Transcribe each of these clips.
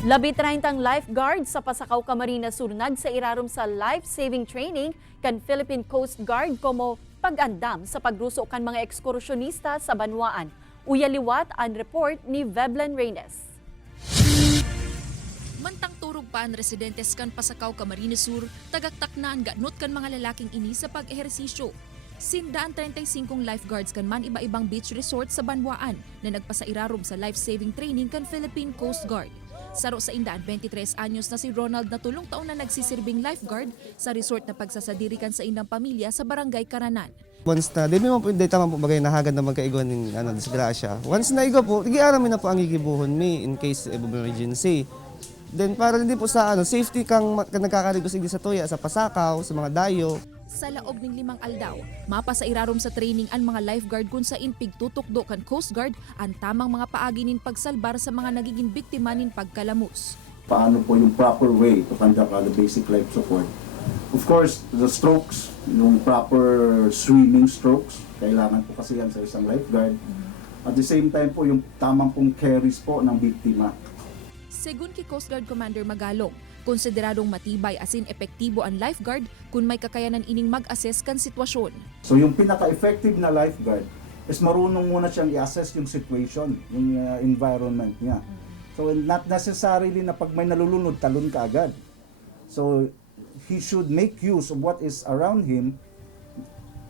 30 lifeguard sa Pasakaw, Camarines Sur sa irarom sa life-saving training kan Philippine Coast Guard como pag-andam sa pagruso kan mga ekskursyonista sa banwaan. Uyaliwat ang report ni Veblen Reynes. Mantang turog pa ang residentes kan Pasakaw, Camarines Sur, tagaktaknaan ganot kan mga lalaking ini sa pag-ehersisyo. Sindaan 35 lifeguards kan man iba-ibang beach resort sa banwaan na nagpasairarom sa life-saving training kan Philippine Coast Guard. Saro sa indaan, 23 anyos na si Ronald na tulong taon na nagsisirbing lifeguard sa resort na pagsasadirikan sa indang pamilya sa Barangay Karanan. Once na, di mo po, di tama po bagay nahagad na magkaigon ng disgrasya. Once na igo po, igiaramin na po ang igibuhon mi in case of emergency. Then para hindi po sa safety kang nagkakaligos sa tuya, sa pasakaw, sa mga dayo. Sa laog ng 5 aldaw, mapasairarom sa training ang mga lifeguard kung sa inpig tutukdo kan Coast Guard ang tamang mga paagi nin pagsalbar sa mga nagiging biktima nin pagkalamos. Paano po yung proper way to conduct the basic life support? Of course, the strokes, yung proper swimming strokes, kailangan po kasi yan sa isang lifeguard. At the same time po, yung tamang pong carries po ng biktima. Segun kay Coast Guard Commander Magalong, konsideradong matibay asin epektibo ang lifeguard kung may kakayanan ining mag-assess kan sitwasyon. So yung pinaka-effective na lifeguard is marunong muna siyang i-assess yung situation, yung environment niya. So not necessarily na pag may nalulunod, talon ka agad. So he should make use of what is around him,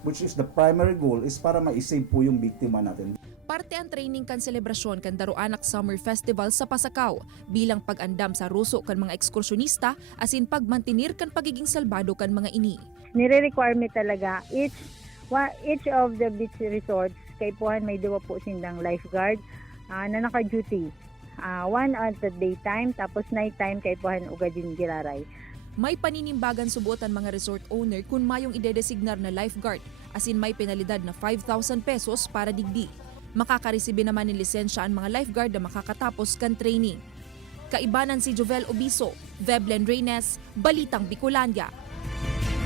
which is the primary goal, is para ma-save po yung biktima natin. Parte ang training kan selebrasyon kan Daruanak Summer Festival sa Pasakaw bilang pag-andam sa ruso kan mga ekskursyonista asin pagmantinir kan pagiging salbado kan mga ini. Nire-requirement talaga each of the beach resorts kay puhan may duwa po sindang lifeguard na naka-duty. One at the daytime tapos nighttime kay puhan uga din giraray. May paninimbagan subutan mga resort owner kung mayong idedesignar na lifeguard asin may penalidad na 5,000 pesos para digdi. Makakaresibe naman ng lisensya ang mga lifeguard na makakatapos kan training. Kaibanan si Jovel Obiso, Veblen Reynes, Balitang Bicolania.